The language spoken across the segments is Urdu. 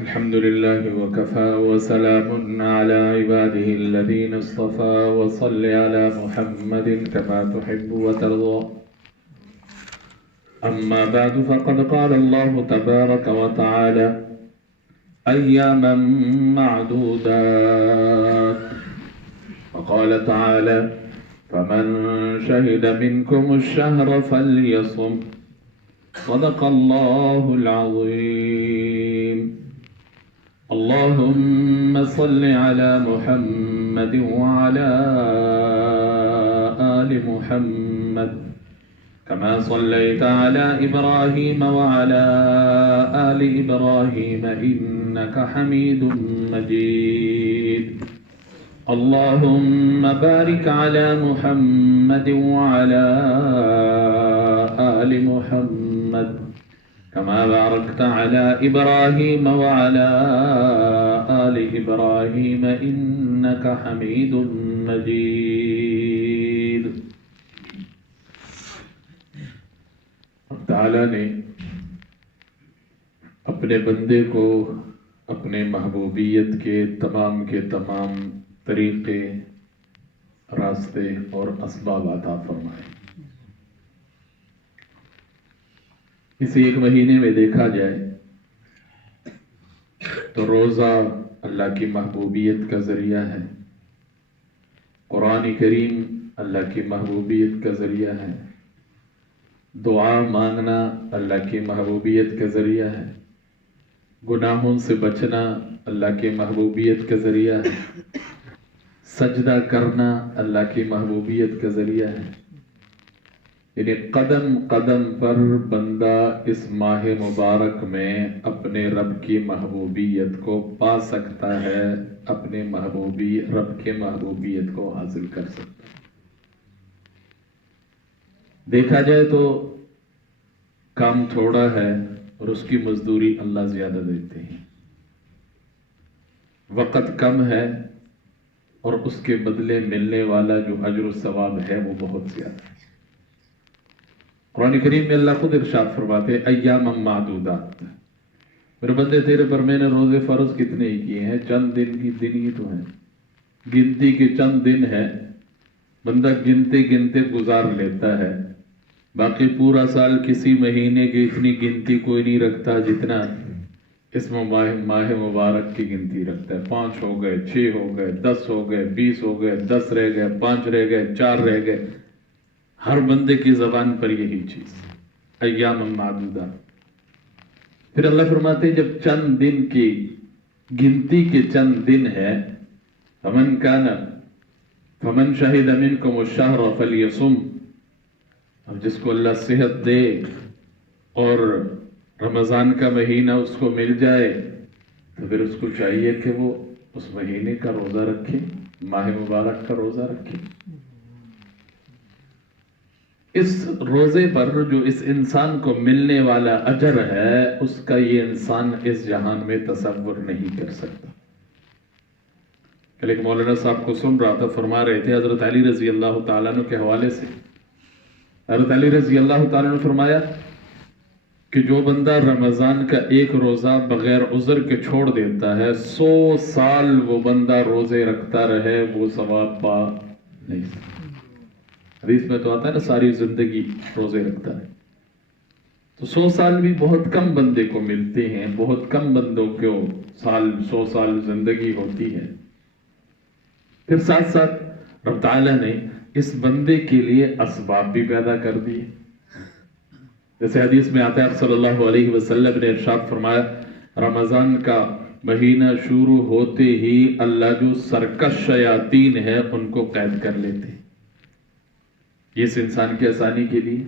الحمد لله وكفى وسلام على عباده الذين اصطفى وصل على محمد كما تحب وترضى. أما بعد فقد قال الله تبارك وتعالى أياما معدودات، وقال تعالى فمن شهد منكم الشهر فليصم. صدق الله العظيم. اللهم صل على محمد وعلى آل محمد كما صليت على إبراهيم وعلى آل إبراهيم إنك حميد مجيد. اللهم بارك على محمد وعلى آل محمد كما باركت على إبراهيم وعلى آل إبراهيم إنك حميد مجيد. اب تعالیٰ نے اپنے بندے کو اپنے محبوبیت کے تمام طریقے، راستے اور اسباب عطا فرمائے۔ اس ایک مہینے میں دیکھا جائے تو روزہ اللہ کی محبوبیت کا ذریعہ ہے، قرآن کریم اللہ کی محبوبیت کا ذریعہ ہے، دعا مانگنا اللہ کی محبوبیت کا ذریعہ ہے، گناہوں سے بچنا اللہ کی محبوبیت کا ذریعہ ہے، سجدہ کرنا اللہ کی محبوبیت کا ذریعہ ہے۔ یعنی قدم قدم پر بندہ اس ماہ مبارک میں اپنے رب کی محبوبیت کو پا سکتا ہے، اپنے رب کے محبوبیت کو حاصل کر سکتا ہے۔ دیکھا جائے تو کام تھوڑا ہے اور اس کی مزدوری اللہ زیادہ دیتے ہیں، وقت کم ہے اور اس کے بدلے ملنے والا جو اجر و ثواب ہے وہ بہت زیادہ ہے۔ قرآن کریم میں اللہ خود ارشاد فرماتے ایام معدودات، میرے بندے تیرے پر میں نے روزے فرض کتنے ہی کیے ہیں، چند دن ہی تو ہیں، گنتی کے چند دن ہے، بندہ گنتے گنتے گزار لیتا ہے، باقی پورا سال کسی مہینے کی اتنی گنتی کوئی نہیں رکھتا جتنا اس ماہ مبارک کی گنتی رکھتا ہے۔ 5 ہو گئے، 6 ہو گئے، 10 ہو گئے، 20 ہو گئے، 10 رہ گئے، 5 رہ گئے، 4 رہ گئے، ہر بندے کی زبان پر یہی چیز ایام معدودات۔ پھر اللہ فرماتے ہیں جب چند دن کی گنتی کے چند دن ہے، فمن شہد منکم الشہر فلیصم، اب جس کو اللہ صحت دے اور رمضان کا مہینہ اس کو مل جائے تو پھر اس کو چاہیے کہ وہ اس مہینے کا روزہ رکھے، ماہ مبارک کا روزہ رکھے۔ اس روزے پر جو اس انسان کو ملنے والا اجر ہے اس کا یہ انسان اس جہان میں تصور نہیں کر سکتا۔ کل ایک مولانا صاحب کو سن رہا تھا، فرما رہے تھے حضرت علی رضی اللہ تعالیٰ عنہ کے حوالے سے، حضرت علی رضی اللہ تعالیٰ عنہ نے فرمایا کہ جو بندہ رمضان کا ایک روزہ بغیر عذر کے چھوڑ دیتا ہے، 100 سال وہ بندہ روزے رکھتا رہے وہ ثواب پا نہیں سکتا۔ حدیث میں تو آتا ہے نا ساری زندگی روزے رکھتا ہے، تو 100 سال بھی بہت کم بندے کو ملتے ہیں، بہت کم بندوں کو 100 سال زندگی ہوتی ہے۔ پھر ساتھ ساتھ رب تعالیٰ نے اس بندے کے لیے اسباب بھی پیدا کر دیے، جیسے حدیث میں آتا ہے صلی اللہ علیہ وسلم نے ارشاد فرمایا رمضان کا مہینہ شروع ہوتے ہی اللہ جو سرکش شیاطین ہیں ان کو قید کر لیتے ہیں، یہ اس انسان کی آسانی کے لیے۔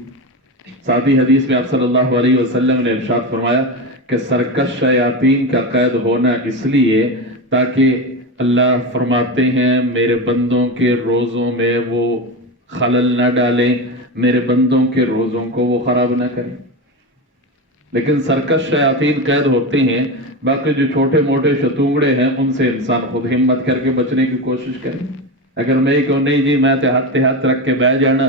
ساتھ ہی حدیث میں آپ صلی اللہ علیہ وسلم نے ارشاد فرمایا کہ سرکش شیاطین کا قید ہونا اس لیے تاکہ اللہ فرماتے ہیں میرے بندوں کے روزوں میں وہ خلل نہ ڈالیں، میرے بندوں کے روزوں کو وہ خراب نہ کریں۔ لیکن سرکش شیاطین قید ہوتے ہیں، باقی جو چھوٹے موٹے شتونگڑے ہیں ان سے انسان خود ہمت کر کے بچنے کی کوشش کرے۔ اگر میں کہوں نہیں جی میں ہاتھ رکھ کے بیٹھ جانا،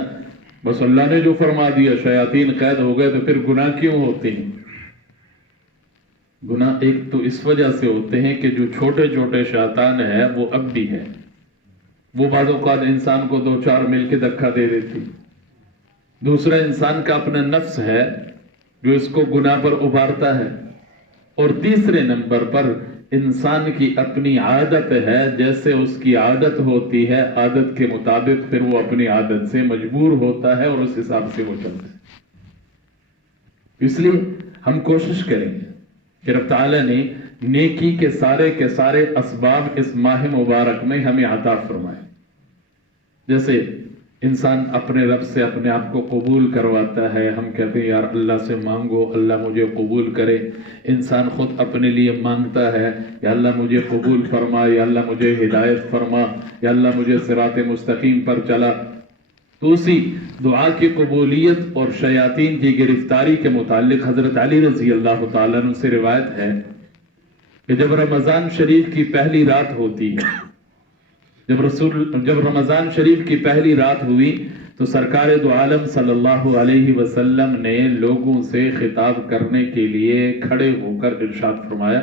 بس اللہ نے جو فرما دیا شیاطین قید ہو گئے تو پھر گناہ کیوں ہوتے ہیں؟ گناہ ایک تو اس وجہ سے ہوتے ہیں کہ جو چھوٹے چھوٹے شیطان ہیں وہ اب بھی ہے، وہ بعض اوقات انسان کو 2-4 مل کے دھکا دے دیتی۔ دوسرا انسان کا اپنا نفس ہے جو اس کو گناہ پر ابھارتا ہے، اور تیسرے نمبر پر انسان کی اپنی عادت ہے، جیسے اس کی عادت ہوتی ہے عادت کے مطابق پھر وہ اپنی عادت سے مجبور ہوتا ہے اور اس حساب سے وہ چلتا ہے۔ اس لیے ہم کوشش کریں کہ رب تعالیٰ نے نیکی کے سارے اسباب اس ماہ مبارک میں ہمیں عطا فرمائے۔ جیسے انسان اپنے رب سے اپنے آپ کو قبول کرواتا ہے، ہم کہتے ہیں یار اللہ سے مانگو اللہ مجھے قبول کرے، انسان خود اپنے لیے مانگتا ہے یا اللہ مجھے قبول فرما، یا اللہ مجھے ہدایت فرما، یا اللہ مجھے صراط مستقیم پر چلا۔ تو اسی دعا کی قبولیت اور شیاطین کی گرفتاری کے متعلق حضرت علی رضی اللہ تعالیٰ عنہ سے روایت ہے کہ جب رمضان شریف کی پہلی رات ہوتی ہے، جب رمضان شریف کی پہلی رات ہوئی تو سرکار دو عالم صلی اللہ علیہ وسلم نے لوگوں سے خطاب کرنے کے لیے کھڑے ہو کر ارشاد فرمایا،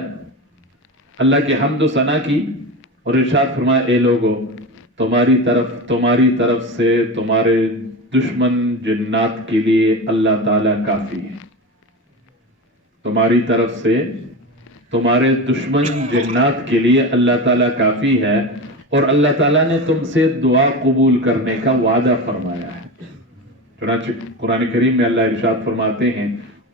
اللہ کی حمد و ثنا کی اور ارشاد فرمایا اے لوگو، تمہاری طرف سے تمہارے دشمن جنات کے لیے اللہ تعالیٰ کافی ہے۔ تمہاری طرف سے تمہارے دشمن جنات کے لیے اللہ تعالیٰ کافی ہے، اور اللہ تعالیٰ نے تم سے دعا قبول کرنے کا وعدہ فرمایا ہے۔ چنانچہ قرآن کریم میں اللہ ارشاد فرماتے ہیں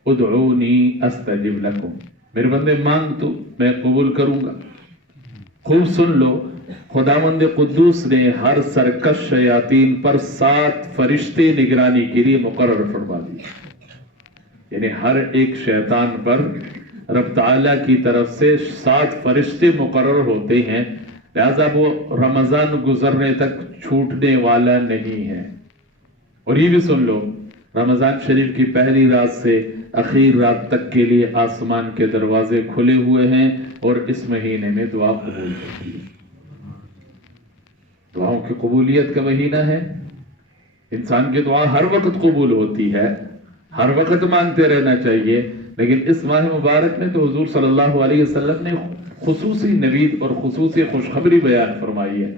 ادعونی استجب لکم، میرے بندے مانگ تو میں قبول کروں گا۔ خوب سن لو، خداوند قدوس نے ہر سرکش شیاطین پر 7 فرشتے نگرانی کے لیے مقرر فرما دیے، یعنی ہر ایک شیطان پر رب تعالیٰ کی طرف سے 7 فرشتے مقرر ہوتے ہیں، لہذا وہ رمضان گزرنے تک چھوٹنے والا نہیں ہے۔ اور یہ بھی سن لو، رمضان شریف کی پہلی رات سے اخیر رات تک کے لیے آسمان کے دروازے کھلے ہوئے ہیں اور اس مہینے میں دعا قبول ہوتی ہے۔ دعاؤں کی قبولیت کا مہینہ ہے، انسان کی دعا ہر وقت قبول ہوتی ہے، ہر وقت مانگتے رہنا چاہیے، لیکن اس ماہ مبارک میں تو حضور صلی اللہ علیہ وسلم نے خصوصی نوید اور خصوصی خوشخبری بیان فرمائی ہے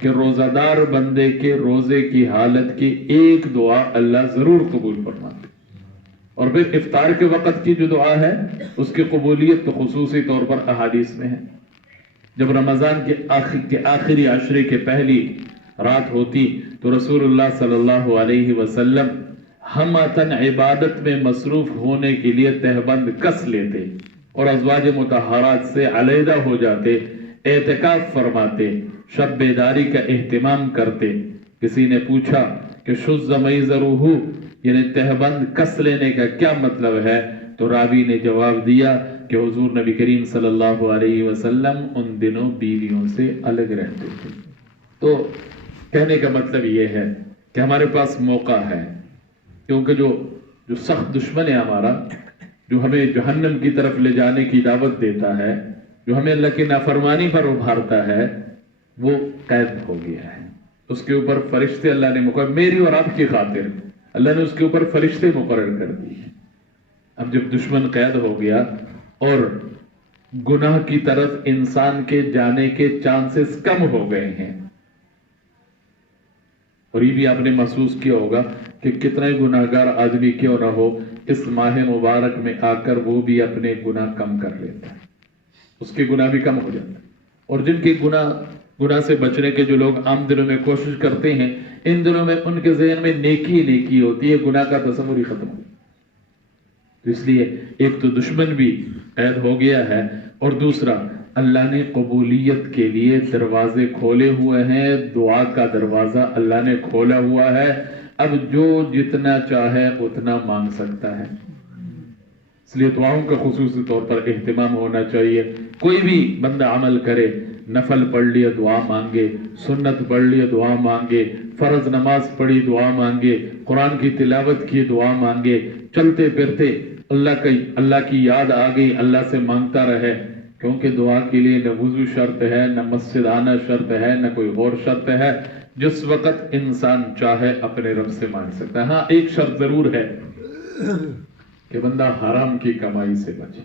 کہ روزہ دار بندے کے روزے کی حالت کی ایک دعا اللہ ضرور قبول فرماتے، اور پھر افطار کے وقت کی جو دعا ہے اس کی قبولیت تو خصوصی طور پر احادیث میں ہے۔ جب رمضان کے آخری عشرے کے پہلی رات ہوتی تو رسول اللہ صلی اللہ علیہ وسلم ہمتاً عبادت میں مصروف ہونے کے لیے تہبند کس لیتے اور ازواج مطہرات سے علیحدہ ہو جاتے، اعتکاف فرماتے، شب بیداری کا اہتمام کرتے۔ کسی نے پوچھا کہ شذ میزرہ یعنی تہبند کس لینے کا کیا مطلب ہے، تو راوی نے جواب دیا کہ حضور نبی کریم صلی اللہ علیہ وسلم ان دنوں بیویوں سے الگ رہتے تھے۔ تو کہنے کا مطلب یہ ہے کہ ہمارے پاس موقع ہے، کیونکہ جو سخت دشمن ہے ہمارا، جو ہمیں جہنم کی طرف لے جانے کی دعوت دیتا ہے، جو ہمیں اللہ کی نافرمانی پر ابھارتا ہے، وہ قید ہو گیا ہے۔ اس کے اوپر فرشتے اللہ نے مقرر، میری اور آپ کی خاطر اللہ نے اس کے اوپر فرشتے مقرر کر دیے۔ اب جب دشمن قید ہو گیا اور گناہ کی طرف انسان کے جانے کے چانسز کم ہو گئے ہیں، اور یہ بھی آپ نے محسوس کیا ہوگا کہ کتنا ہی گناہگار آدمی کیوں نہ ہو، اس ماہ مبارک میں آ کر وہ بھی اپنے گناہ کم کر لیتا ہے، اس کے گناہ بھی کم ہو جاتا ہے۔ اور جن کے گناہ سے بچنے کے جو لوگ عام دنوں میں کوشش کرتے ہیں، ان دنوں میں ان کے ذہن میں نیکی ہوتی ہے، گناہ کا تصور ہی ختم ہو گیا۔ تو اس لیے ایک تو دشمن بھی قید ہو گیا ہے، اور دوسرا اللہ نے قبولیت کے لیے دروازے کھولے ہوئے ہیں، دعا کا دروازہ اللہ نے کھولا ہوا ہے، اب جو جتنا چاہے اتنا مانگ سکتا ہے۔ اس لیے دعاؤں کا خصوصی طور پر اہتمام ہونا چاہیے۔ کوئی بھی بندہ عمل کرے، نفل پڑھ لیا دعا مانگے، سنت پڑھ لیا دعا مانگے، فرض نماز پڑھی دعا مانگے، قرآن کی تلاوت کی دعا مانگے، چلتے پھرتے اللہ کی یاد آ گئی اللہ سے مانگتا رہے، کیونکہ دعا کے لیے نہ وضو شرط ہے، نہ مسجد آنا شرط ہے، نہ کوئی اور شرط ہے، جس وقت انسان چاہے اپنے رب سے مانگ سکتا ہے۔ ہاں ایک شرط ضرور ہے کہ بندہ حرام کی کمائی سے بچے،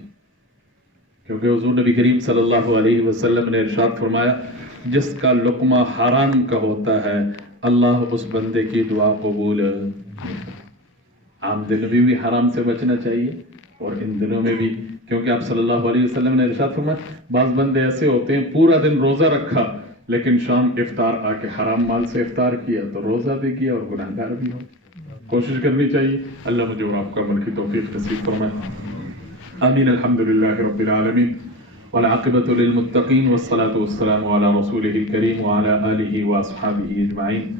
کیونکہ حضور نبی کریم صلی اللہ علیہ وسلم نے ارشاد فرمایا جس کا لقمہ حرام کا ہوتا ہے اللہ اس بندے کی دعا قبول نہیں کرتا۔ عام دنوں میں بھی حرام سے بچنا چاہیے اور ان دنوں میں بھی، کیونکہ آپ صلی اللہ علیہ وسلم نے ارشاد فرمایا بعض بندے ایسے ہوتے ہیں پورا دن روزہ رکھا لیکن شام افطار آ کے حرام مال سے افطار کیا تو روزہ بھی کیا اور گناہ گار بھی ہو۔ کوشش کرنی چاہیے، اللہ مجھے اور آپ کو عمل کی توفیق نصیب فرمائے، آمین۔ الحمدللہ رب العالمین والعاقبۃ للمتقین والصلاة والسلام علی رسولہ الکریم وعلی آلہ واصحابہ اجمعین۔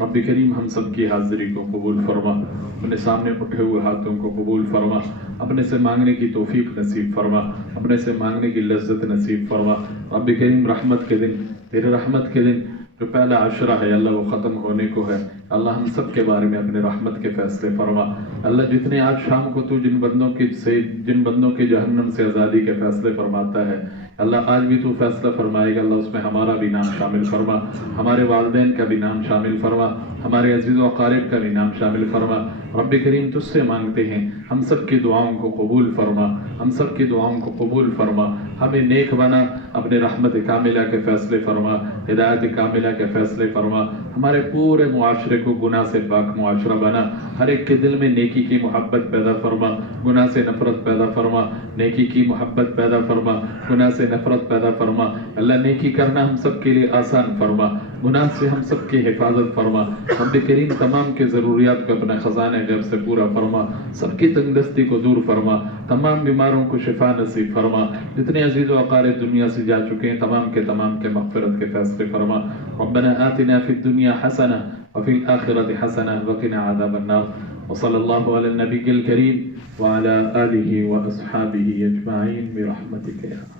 رب کریم ہم سب کی حاضری کو قبول فرما، اپنے سامنے اٹھے ہوئے ہاتھوں کو قبول فرما، اپنے سے مانگنے کی توفیق نصیب فرما، اپنے سے مانگنے کی لذت نصیب فرما۔ رب کریم رحمت کے دن، تیرے رحمت کے دن جو پہلا عشرہ ہے اللہ وہ ختم ہونے کو ہے، اللہ ہم سب کے بارے میں اپنے رحمت کے فیصلے فرما۔ اللہ جتنے آج شام کو تو جن بندوں کے جہنم سے آزادی کے فیصلے فرماتا ہے اللہ آج بھی تو فیصلہ فرمائے گا، اللہ اس میں ہمارا بھی نام شامل فرما، ہمارے والدین کا بھی نام شامل فرما، ہمارے عزیز و اقارب کا بھی نام شامل فرما۔ رب کریم تجھ سے مانگتے ہیں ہم سب کی دعاؤں کو قبول فرما، ہم سب کی دعاؤں کو قبول فرما، ہمیں نیک بنا، اپنے رحمت کاملہ کے فیصلے فرما، ہدایت کاملہ کے فیصلے فرما، ہمارے پورے معاشرے کو گناہ سے پاک معاشرہ بنا، ہر ایک کے دل میں نیکی کی محبت پیدا فرما، گناہ سے نفرت پیدا فرما، نیکی کی محبت پیدا فرما، گناہ سے نفرت پیدا فرما۔ اللہ نیکی کرنا ہم سب کے لیے آسان فرما، گناہ سے ہم سب کی حفاظت فرما۔ رب کریم تمام کے ضروریات کو اپنے خزانے غیب سے پورا فرما، سب کی تنگ دستی کو دور فرما، تمام بیماروں کو شفا نصیب فرما، جتنے عزیز و اقارب دنیا سے جا چکے ہیں تمام کے مغفرت کے فیصلے فرما۔ ربنا آتنا فی الدنیا حسنہ وفی الآخرۃ حسنہ وقنا عذاب النار، وصلی اللہ علی النبی الکریم وعلی آلہ واصحابہ اجمعین برحمتک یا ارحم۔